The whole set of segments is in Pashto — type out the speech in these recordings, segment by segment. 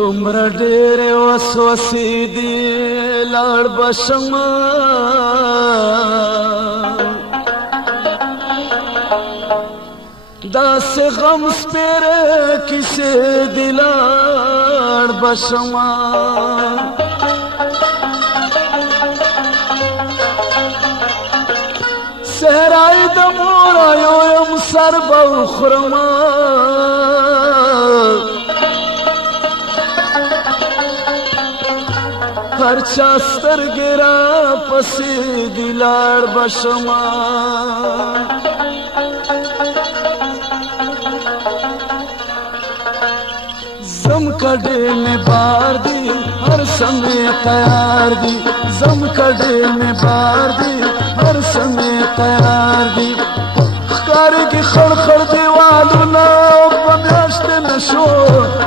دومره ډېرې وسوسې دي لاړ به شمه داسې غم سپېرې کیسې دي لاړ به شمه صحرای د مورایو یم سر به وخورمه هر چا سترګې راپسې دي لاړ به شمه زم کډې مې بار دي هر څه مې تیار دي زم کډې مې بار دي هر څه مې تیار دي ښکارېږي خړ خړ دیوالونه په میاشتې نه شو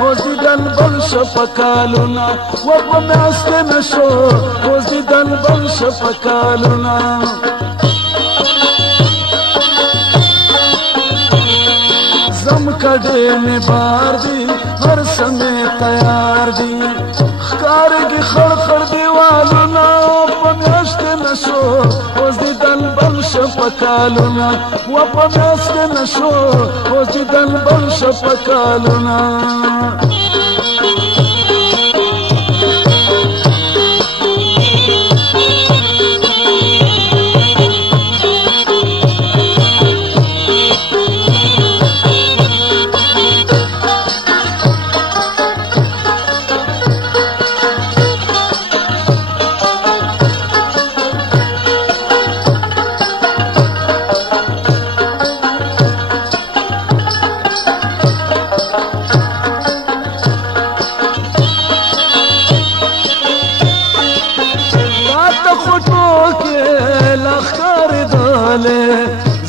وزیدل بل شه په کالونه و په میاشتې نه شو وزیدل بل شه په کالونه زم کډې مې بار دي هر څه مې تیار دي ښکارېږي خړ خړ دیوالونه په میاشتې نه شو وزیدل بل شه په کالونه و په میاشتې نه شو وزیدل بل شه په کالونه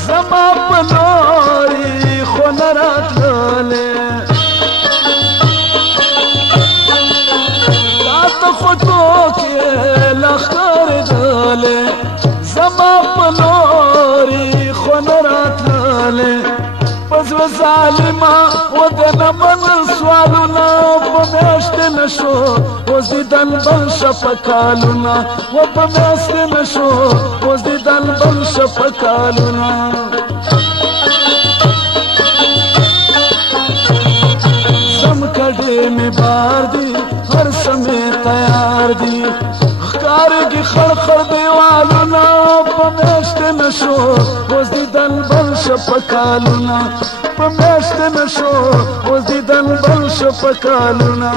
زما په لوري خو نه راتللې راته خو ټوکې لا ښکارېدلې زما په لوري خو نه راتللې په زړه ظالمه و د نه منل سوالونه په میاشتې نه شو وزیدل بل شه په کالونه و په میاشتې نه شو وزیدل بل شه په کالونه زم کډې مې بار دي هر څه مې تیار دي ښکارېږي خړ خړ دیوالونه په میاشتې نه شو وزیدل بل شه په کالونه په میاشتې نه شو وزیدل بل شه په کالونه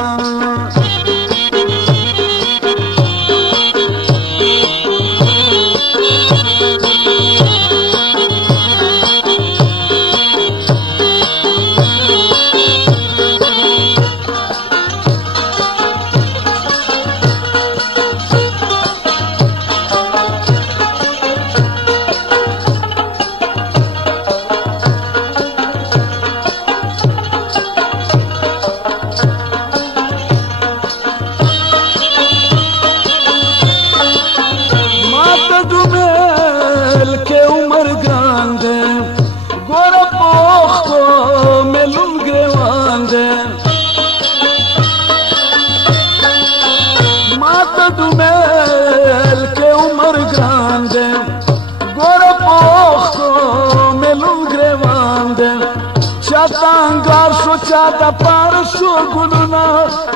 چاته انګار شو چاته پاره شو ګلونه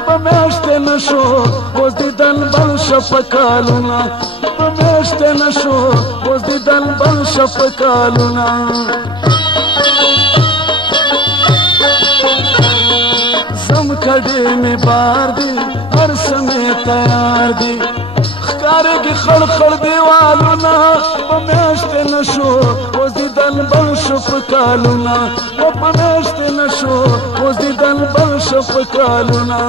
په میاشتې نه شو وزیدل بل شه په کالونه په میاشتې نه شو وزیدل بل شه په کالونه زم کډې مې بار دي هر څه مې تیار دي ښکارېږي خړ خړ دیوالونه په میاشتې نه شو وزیدل بل شه په کالونه و په میاشتې نه شو وزیدل بل شه په کالونه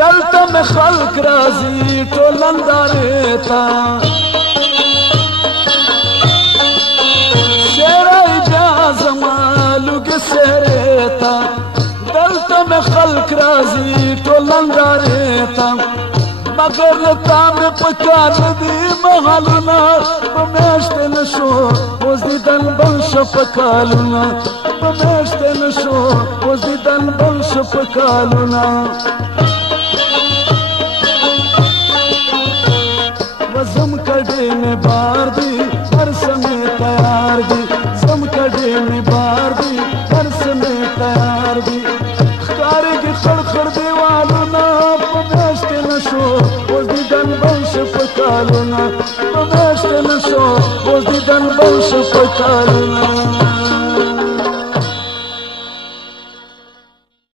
دلته مې خلک راځي ټول نندارې ته شیری بیا زما لوګې سیرې ته دلته مې خلک راځي ټول نندارې ته مگر تا مې په کار نه دي محلونه په میاشتې نه شو اوس دیدن بل شو په کالونه په میاشتې نه شو اوس دیدن بل شو په کالونه وزم کډې مې بار دي هر څه مې تیار دي زم کډې مې بار دي هر څه مې تیار دي ښکارېږي خړ خړ دیوالونه په میاشتې نه شو اوس دیدن بل شو په کالونه په میاشتې نه شو اوس دیدن بل شو په کالونه